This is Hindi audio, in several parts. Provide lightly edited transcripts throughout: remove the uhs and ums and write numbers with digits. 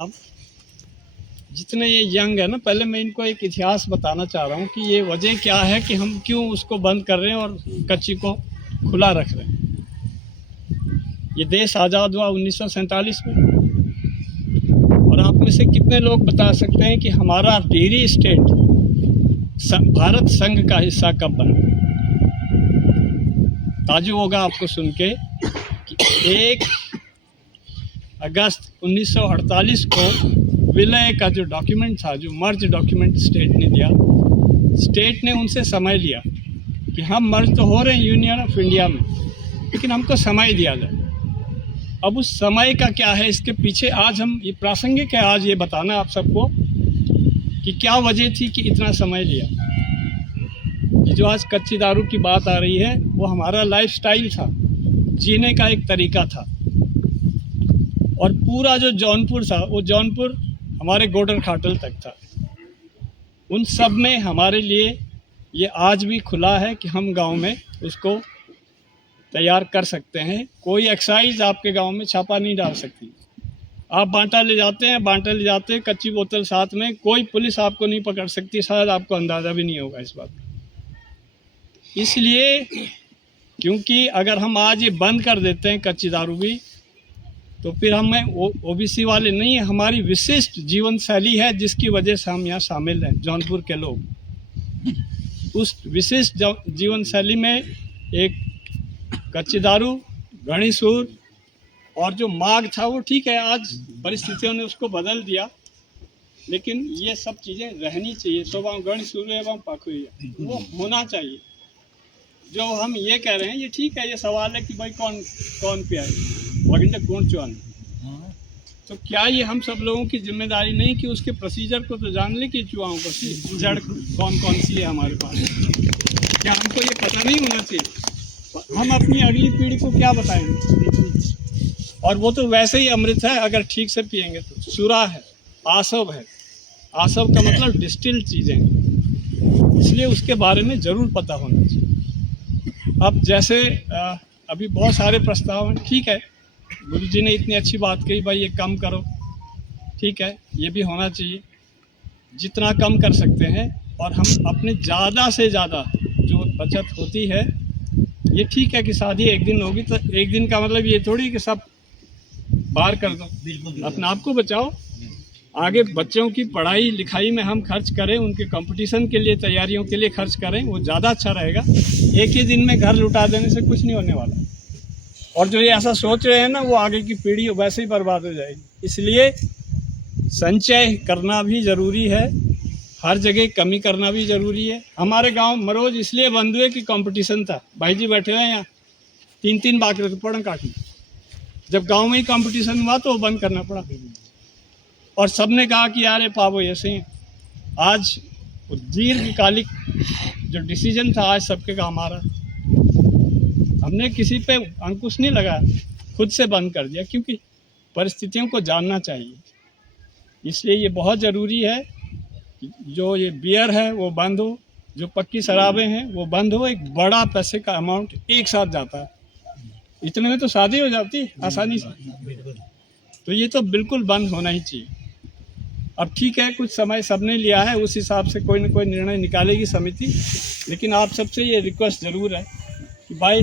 अब जितने ये यंग है ना, पहले मैं इनको एक इतिहास बताना चाह रहा हूँ कि ये वजह क्या है कि हम क्यों उसको बंद कर रहे हैं और कच्ची को खुला रख रहे हैं। ये देश आज़ाद हुआ 1947 में, और आप में से कितने लोग बता सकते हैं कि हमारा डेयरी स्टेट भारत संघ का हिस्सा कब बना? ताजुब होगा आपको सुन के कि 1 अगस्त 1948 को विलय का जो डॉक्यूमेंट था, जो मर्ज डॉक्यूमेंट स्टेट ने दिया, स्टेट ने उनसे समय लिया कि हम मर्ज तो हो रहे हैं यूनियन ऑफ इंडिया में, लेकिन हमको समय दिया जाए। अब उस समय का क्या है, इसके पीछे आज हम ये प्रासंगिक है आज ये बताना आप सबको कि क्या वजह थी कि इतना समय लिया। ये जो आज कच्ची दारू की बात आ रही है, वो हमारा लाइफस्टाइल था, जीने का एक तरीका था। और पूरा जो जौनपुर था, वो जौनपुर हमारे गोडर खाटल तक था। उन सब में हमारे लिए ये आज भी खुला है कि हम गांव में उसको तैयार कर सकते हैं। कोई एक्साइज आपके गांव में छापा नहीं डाल सकती। आप बांटा ले जाते हैं कच्ची बोतल साथ में, कोई पुलिस आपको नहीं पकड़ सकती। शायद आपको अंदाज़ा भी नहीं होगा इस बात का। इसलिए क्योंकि अगर हम आज ये बंद कर देते हैं कच्ची दारू भी, तो फिर हमें ओबीसी वाले नहीं है, हमारी विशिष्ट जीवन शैली है जिसकी वजह से हम यहाँ शामिल हैं। जौनपुर के लोग उस विशिष्ट जीवन शैली में एक कच्ची दारू, घड़ी सूर और जो मांग था वो ठीक है, आज परिस्थितियों ने उसको बदल दिया, लेकिन ये सब चीज़ें रहनी चाहिए। सोबा गण सूर एवं पाखुरिया वो होना चाहिए। जो हम ये कह रहे हैं ये ठीक है, ये सवाल है कि भाई कौन पियाए वगिंडा कौन चुआन, तो क्या ये हम सब लोगों की जिम्मेदारी नहीं कि उसके प्रोसीजर को तो जान ले कि चुआओं को जड़ कौन सी है हमारे पास? क्या हमको ये पता नहीं होना चाहिए? हम अपनी अगली पीढ़ी को क्या बताएंगे? और वो तो वैसे ही अमृत है अगर ठीक से पिएंगे तो। सुरा है, आसव है, आसव का मतलब डिस्टिल्ड चीज़ें, इसलिए उसके बारे में ज़रूर पता होना चाहिए। अब जैसे अभी बहुत सारे प्रस्ताव हैं, ठीक है, गुरु जी ने इतनी अच्छी बात कही, भाई ये कम करो, ठीक है, ये भी होना चाहिए जितना कम कर सकते हैं। और हम अपने ज़्यादा से ज़्यादा जो बचत होती है, ये ठीक है कि शादी एक दिन होगी तो एक दिन का मतलब ये थोड़ी कि सब बाहर कर दो। बिल्कुल अपने आप को बचाओ, आगे बच्चों की पढ़ाई लिखाई में हम खर्च करें, उनके कंपटीशन के लिए तैयारियों के लिए खर्च करें, वो ज़्यादा अच्छा रहेगा। एक ही दिन में घर लुटा देने से कुछ नहीं होने वाला। और जो ये ऐसा सोच रहे हैं ना, वो आगे की पीढ़ी वैसे ही बर्बाद हो जाएगी। इसलिए संचय करना भी ज़रूरी है, हर जगह कमी करना भी ज़रूरी है। हमारे गांव मरोज इसलिए बंद हुए कि कंपटीशन था। भाई जी बैठे हुए हैं यहाँ, 3 बाकरे तो पड़न काटी। जब गांव में ही कंपटीशन हुआ तो वो बंद करना पड़ा, और सबने कहा कि यार ये पावो ऐसे हैं। आज दीर्घकालिक जो डिसीजन था आज सबके काम आ रहा। हमने किसी पे अंकुश नहीं लगाया, खुद से बंद कर दिया, क्योंकि परिस्थितियों को जानना चाहिए। इसलिए ये बहुत ज़रूरी है जो ये बियर है वो बंद हो, जो पक्की शराबें हैं वो बंद हो। एक बड़ा पैसे का अमाउंट एक साथ जाता है, इतने में तो शादी हो जाती है आसानी से, तो ये तो बिल्कुल बंद होना ही चाहिए। अब ठीक है, कुछ समय सबने लिया है, उस हिसाब से कोई ना कोई निर्णय निकालेगी समिति, लेकिन आप सबसे ये रिक्वेस्ट ज़रूर है कि भाई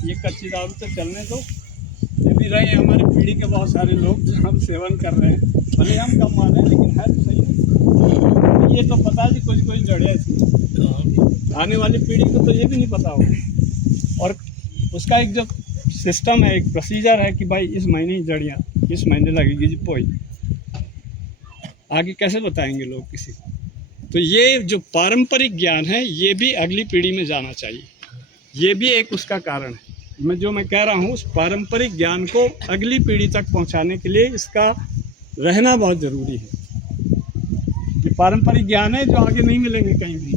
ये कच्ची दारू तो चलने दो। ये भी रहे हमारी पीढ़ी के बहुत सारे लोग जो हम सेवन कर रहे हैं, भले हम कम मान रहे हैं, लेकिन है तो सही। ये तो पता है कि कोई जड़े थी, आने वाली पीढ़ी को तो ये भी नहीं पता होगा। और उसका एक जो सिस्टम है, एक प्रोसीजर है कि भाई इस महीने ही जड़ियाँ, इस महीने लगेगी जी पोई, आगे कैसे बताएंगे लोग किसी को? तो ये जो पारंपरिक ज्ञान है ये भी अगली पीढ़ी में जाना चाहिए, ये भी एक उसका कारण है। मैं कह रहा हूँ, उस पारंपरिक ज्ञान को अगली पीढ़ी तक पहुँचाने के लिए इसका रहना बहुत ज़रूरी है। ये पारंपरिक ज्ञान है जो आगे नहीं मिलेंगे कहीं भी,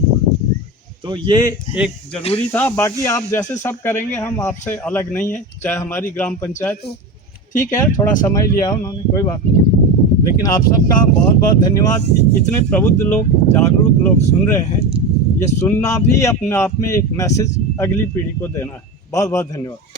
तो ये एक ज़रूरी था। बाकी आप जैसे सब करेंगे, हम आपसे अलग नहीं है। चाहे हमारी ग्राम पंचायत हो, ठीक है, थोड़ा समय लिया उन्होंने, कोई बात नहीं, लेकिन आप सबका बहुत बहुत धन्यवाद। इतने प्रबुद्ध लोग, जागरूक लोग सुन रहे हैं, ये सुनना भी अपने आप में एक मैसेज अगली पीढ़ी को देना है। बहुत बहुत धन्यवाद।